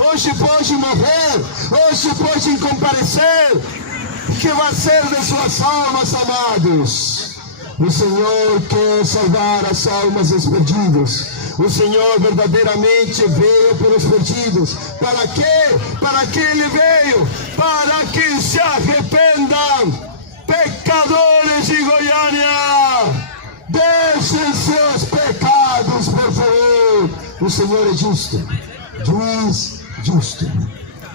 hoje pode morrer, hoje pode comparecer. O que vai ser de suas almas, amados? O Senhor quer salvar as almas dos perdidos. O Senhor verdadeiramente veio pelos perdidos. Para quê? Para que Ele veio? Para que se arrependam. Pecadores de Goiânia, deixem seus pecados, por favor. O Senhor é justo, juiz justo.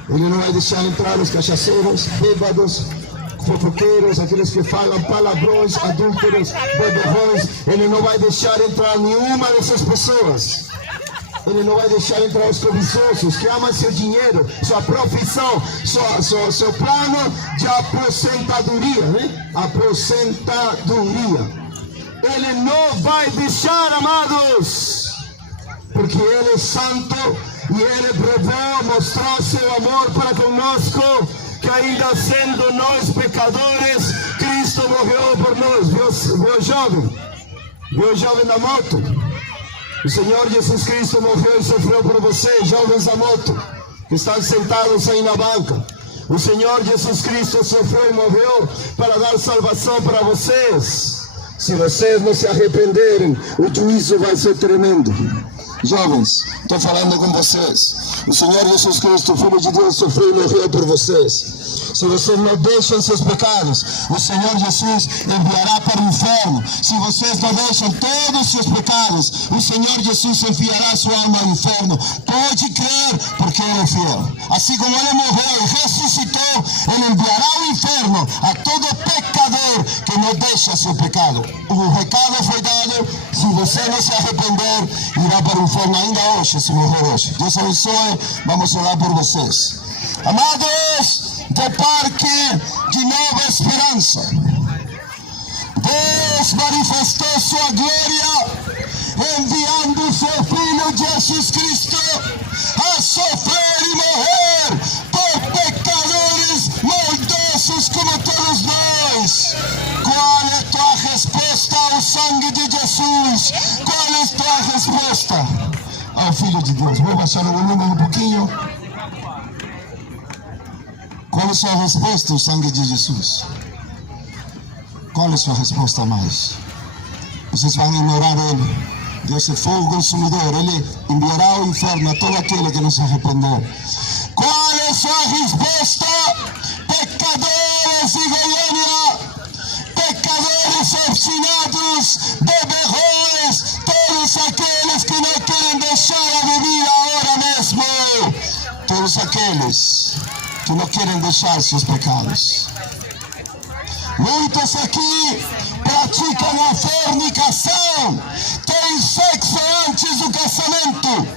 Ele não vai deixar entrar os cachaceiros, bêbados, fofoqueiros, aqueles que falam palavrões, adúlteros, beberrões. Ele não vai deixar entrar nenhuma dessas pessoas. Ele não vai deixar entrar os cobiçosos, que amam seu dinheiro, sua profissão, seu plano de aposentadoria, né? Aposentadoria. Ele não vai deixar, amados, porque Ele é santo e Ele provou, mostrou seu amor para conosco, que ainda sendo nós pecadores, Cristo morreu por nós. Viu o jovem da moto? O Senhor Jesus Cristo morreu e sofreu por vocês, jovens da moto, que estão sentados aí na banca. O Senhor Jesus Cristo sofreu e morreu para dar salvação para vocês. Se vocês não se arrependerem, o juízo vai ser tremendo. Jovens, estou falando com vocês. O Senhor Jesus Cristo, Filho de Deus, sofreu e morreu por vocês. Se vocês não deixam seus pecados, o Senhor Jesus enviará para o inferno. Se vocês não deixam todos os seus pecados, o Senhor Jesus enviará sua alma ao inferno. Pode crer, porque Ele é fiel. Assim como Ele morreu e ressuscitou, Ele enviará ao inferno a todo pecador que não deixa seu pecado. O recado foi dado. Se você não se arrepender, irá para o inferno ainda hoje, se morrer hoje. Deus abençoe. Vamos orar por vocês. Amados do Parque de Nova Esperança, Deus manifestou sua glória enviando seu Filho Jesus Cristo a sofrer e morrer por pecadores maldosos como todos nós. Qual é tua resposta ao sangue de Jesus? Qual é tua resposta ao Filho de Deus? Vou baixar o volume um pouquinho. Qual é a sua resposta ao sangue de Jesus? Qual é a sua resposta a mais? Vocês vão ignorar Ele. Deus é fogo consumidor. Ele enviará ao inferno a todo aquele que não se arrepender. Qual é a sua resposta? Pecadores de Goiânia, pecadores obstinados, beberrões, todos aqueles que não querem deixar a bebida agora mesmo. Todos aqueles que não querem deixar seus pecados. Muitos aqui praticam a fornicação, têm sexo antes do casamento.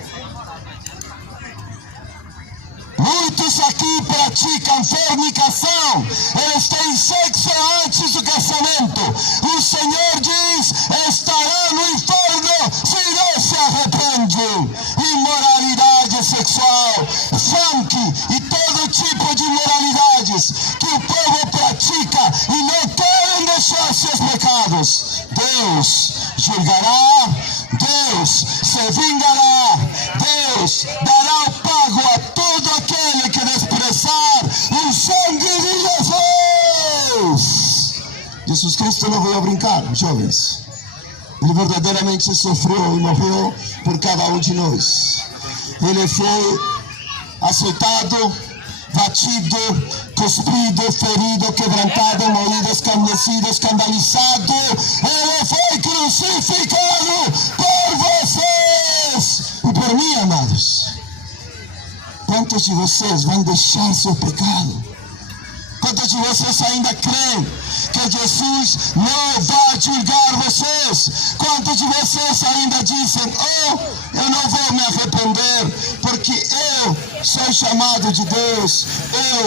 Muitos aqui praticam fornicação, eles têm sexo antes do casamento. O Senhor diz, estará no inferno se não se arrependem. Imoralidade sexual, funk e todo tipo de imoralidades que o povo pratica e não querem deixar seus pecados. Deus julgará, Deus se vingará, Deus dará o pago a todo aquele que desprezar o sangue de Jesus. Jesus Cristo não veio a brincar, jovens. Ele verdadeiramente sofreu e morreu por cada um de nós. Ele foi açoitado, batido, cuspido, ferido, quebrantado, moído, escarnecido, escandalizado. Ele foi crucificado por vocês e por mim, amados. Quantos de vocês vão deixar seu pecado? Quantos de vocês ainda creem que Jesus não vai julgar vocês? Quantos de vocês ainda dizem, eu não vou me arrepender, porque eu sou chamado de Deus,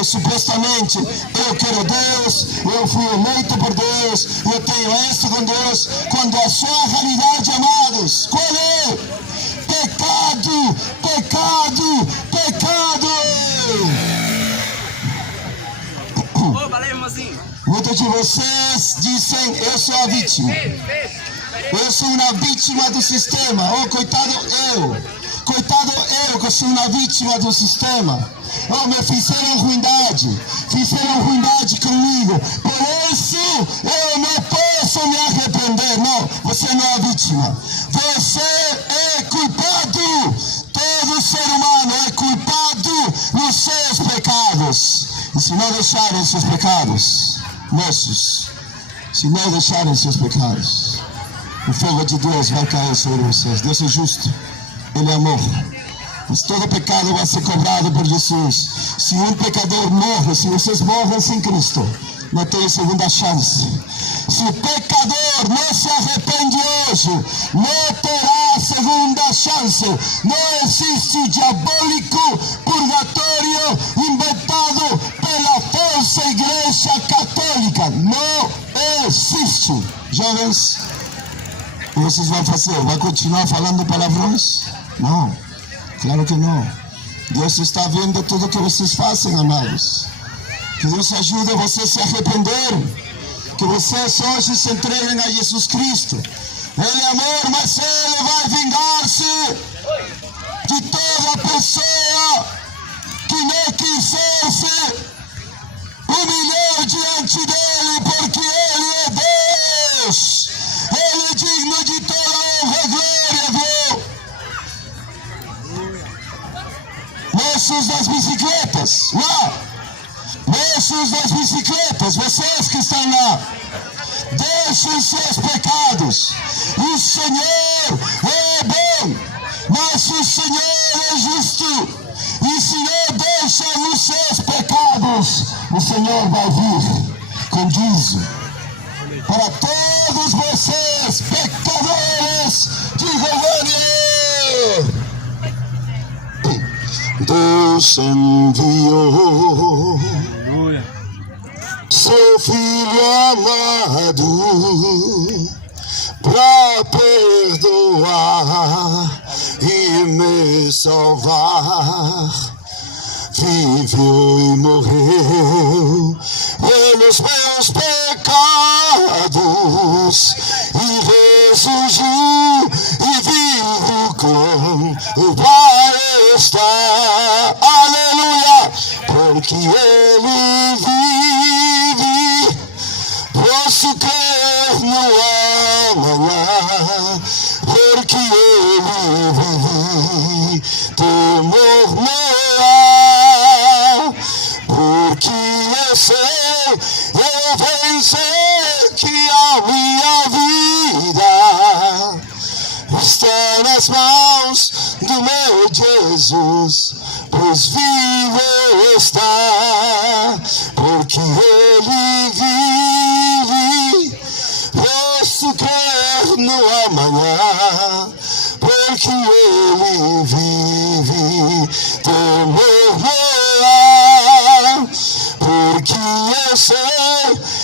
supostamente, eu quero Deus, eu fui eleito por Deus, eu tenho isso com Deus, quando a sua realidade, amados, qual é? Pecado, pecado, pecado! Muitos de vocês dizem, eu sou a vítima. Eu sou uma vítima do sistema. Coitado eu. Coitado eu que sou uma vítima do sistema. Me fizeram ruindade. Fizeram ruindade comigo. Por isso eu não posso me arrepender. Não, você não é vítima. Você é culpado. Todo ser humano é culpado nos seus pecados. E se não deixarem seus pecados, moços, se não deixarem seus pecados, o fogo de Deus vai cair sobre vocês. Deus é justo, Ele é amor. Mas todo pecado vai ser cobrado por Jesus. Se um pecador morre, se vocês morrem sem Cristo, não tem segunda chance. Se o pecador não se arrepende hoje, não terá segunda chance. Não existe diabólico purgatório inventado pela falsa igreja católica. Não existe. Jovens, o que vocês vão fazer? Vai continuar falando palavrões? Não, claro que não. Deus está vendo tudo que vocês fazem, amados. Que Deus ajude vocês a se arrependerem. Que vocês hoje se entreguem a Jesus Cristo. Ele é amor, mas Ele vai vingar-se de toda pessoa que não quiser se humilhar diante dEle, porque Ele é Deus. Ele é digno de toda honra e glória, viu? Moços das bicicletas, lá. Moços das bicicletas, vocês que estão lá, deixem seus pecados. O Senhor é bom, mas o Senhor é justo. E se não deixam os seus pecados, o Senhor vai vir com juízo para todos vocês, pecadores. Digam amém. Deus enviou seu Filho amado para perdoar e me salvar. Viveu e morreu pelos meus pecados e ressurgiu e vivo com o Pai está. Aleluia! Porque Ele vive, posso crer no amanhã. Porque Ele vive, temor não há. Porque eu sei, eu vencer que a minha vida está nas mãos do meu Jesus, pois vivo está, porque Ele vive, posso crer no amanhã, porque Ele vive, temor não há, porque eu sei,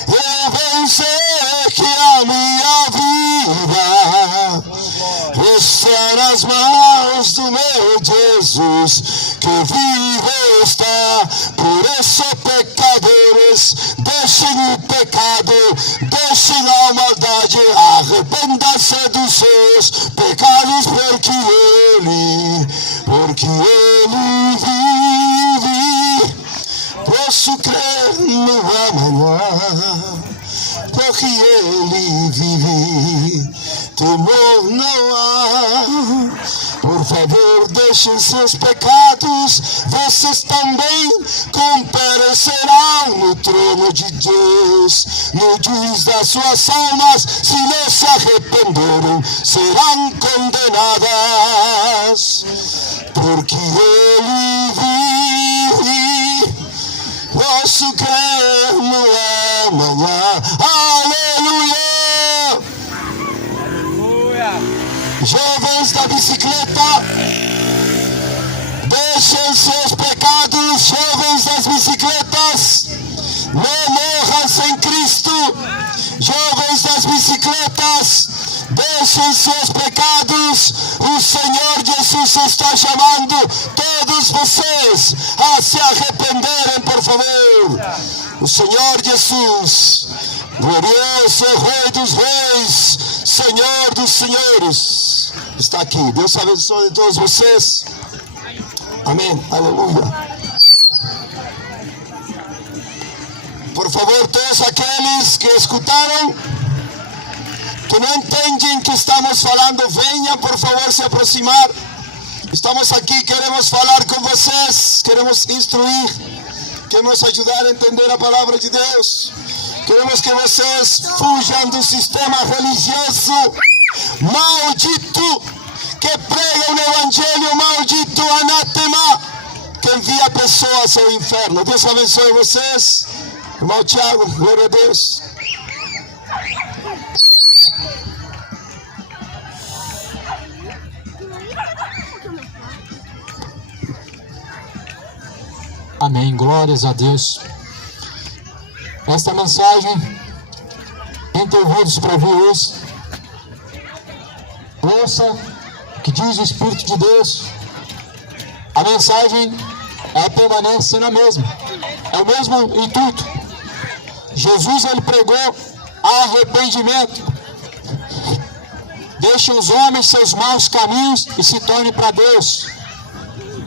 eu vencer que a minha vida está nas mãos do meu Jesus, que vivo está. Por isso, pecadores, deixem o pecado, deixem a maldade, arrependam-se dos seus pecados, porque Ele vive. Posso crer no amanhã, porque Ele vive, temor não há. Por favor, deixem seus pecados, vocês também comparecerão no trono de Deus, no juiz das suas almas. Se não se arrependerem, serão condenadas, porque Ele vive. Posso crer no amanhã. Aleluia! Jovens da bicicleta, deixem seus pecados. Jovens das bicicletas, não morram sem Cristo. Jovens das bicicletas, deixem seus pecados. O Senhor Jesus está chamando todos vocês a se arrependerem, por favor. O Senhor Jesus, glorioso Rei dos Reis, Senhor dos Senhores, está aqui. Deus abençoe a todos vocês. Amém. Aleluia. Por favor, todos aqueles que escutaram, que não entendem que estamos falando, venham, por favor, se aproximar. Estamos aqui, queremos falar com vocês, queremos instruir, queremos ajudar a entender a palavra de Deus. Queremos que vocês fujam do sistema religioso maldito, que prega um evangelho maldito, anátema, que envia pessoas ao inferno. Deus abençoe vocês. Irmão Tiago, glória a Deus. Amém, glórias a Deus. Esta mensagem, quem tem ouvidos para ouvir, ouça o que diz o Espírito de Deus. A mensagem permanece sendo a mesma, é o mesmo intuito. Jesus, ele pregou arrependimento. Deixem os homens seus maus caminhos e se tornem para Deus.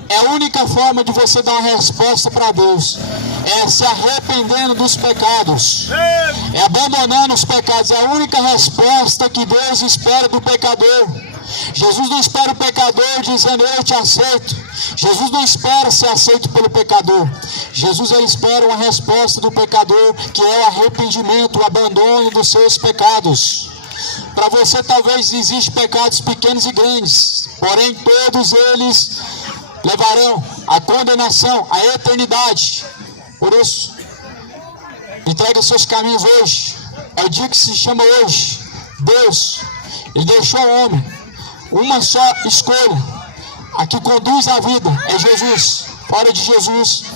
É a única forma de você dar uma resposta para Deus. É se arrependendo dos pecados. É abandonando os pecados. É a única resposta que Deus espera do pecador. Jesus não espera o pecador dizendo eu te aceito. Jesus não espera ser aceito pelo pecador. Jesus, ele espera uma resposta do pecador, que é o arrependimento, o abandono dos seus pecados. Para você talvez existem pecados pequenos e grandes, porém todos eles levarão à condenação, à eternidade. Por isso, entregue seus caminhos hoje. É o dia que se chama hoje. Deus, ele deixou ao homem uma só escolha. A que conduz à vida é Jesus. Fora de Jesus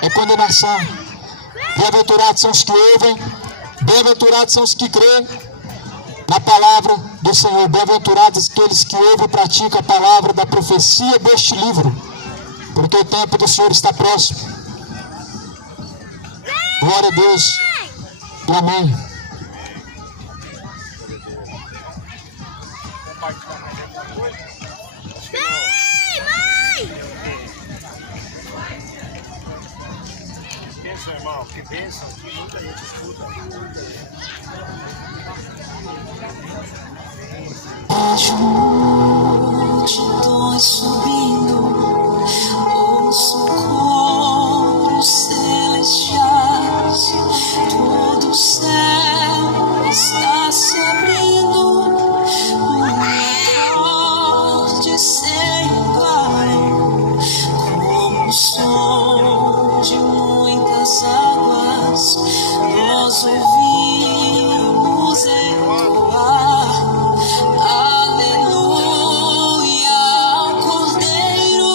é condenação. Bem-aventurados são os que ouvem, bem-aventurados são os que creem na palavra do Senhor. Bem-aventurados aqueles que ouvem e praticam a palavra da profecia deste livro, porque o tempo do Senhor está próximo. Glória a Deus e amém. Bênção, irmão, que bênção, que muita gente escuta. Vejo multidões subindo, ouço coros celestiais, todo o céu está se abrindo, um acorde sem igual, como o som de muitas águas, nós ouvimos ecoar. Aleluia ao Cordeiro,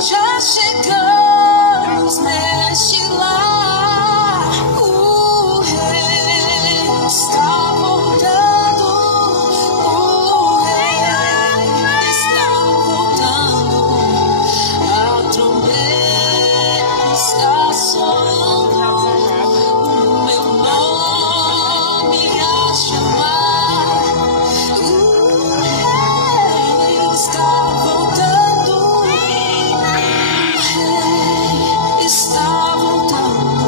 já chegamos neste lar. O Rei está voltando, o Rei está voltando, a trombeta está soando, o meu nome a chamar. O Rei está voltando, o Rei está voltando.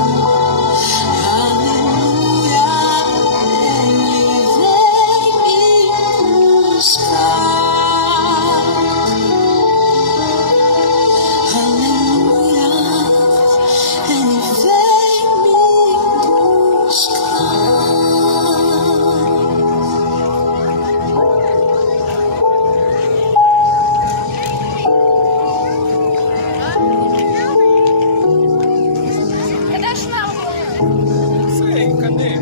Aleluia, Ele vem me buscar. Aleluia, Ele vem me buscar. Cadê a chinela? Não sei, cadê?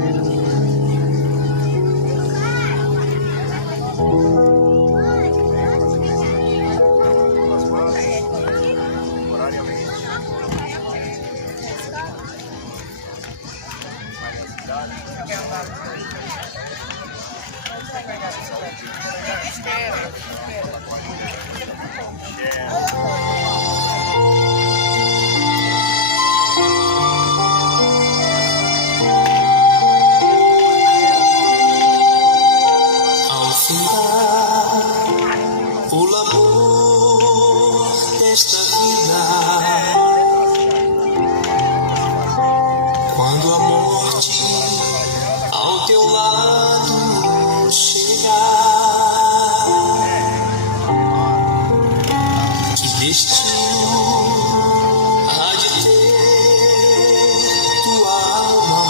Ao findar o labor desta vida, quando a morte ao teu lado chegar, que destino há de ter tua alma?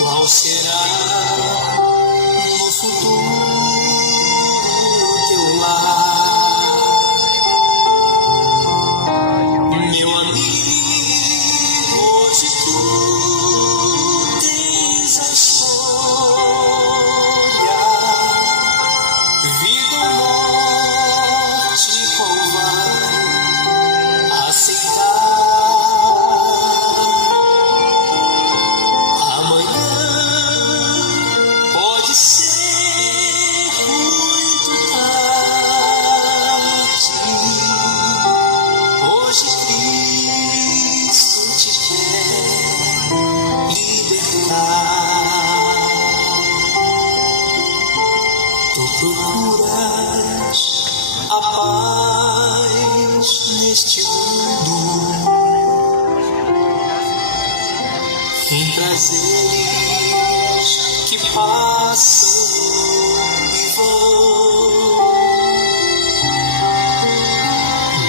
Qual será no futuro teu lar? Meu amigo, em prazeres que passam e vão,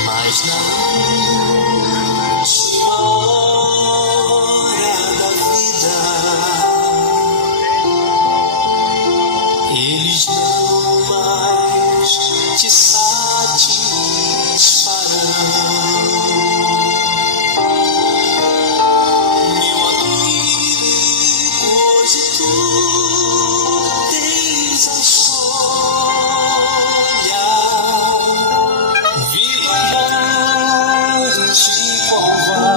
mas na última hora da vida eles não mais te satisfarão. Meu amigo, hoje tu tens a escolha, vida ou morte, qual vai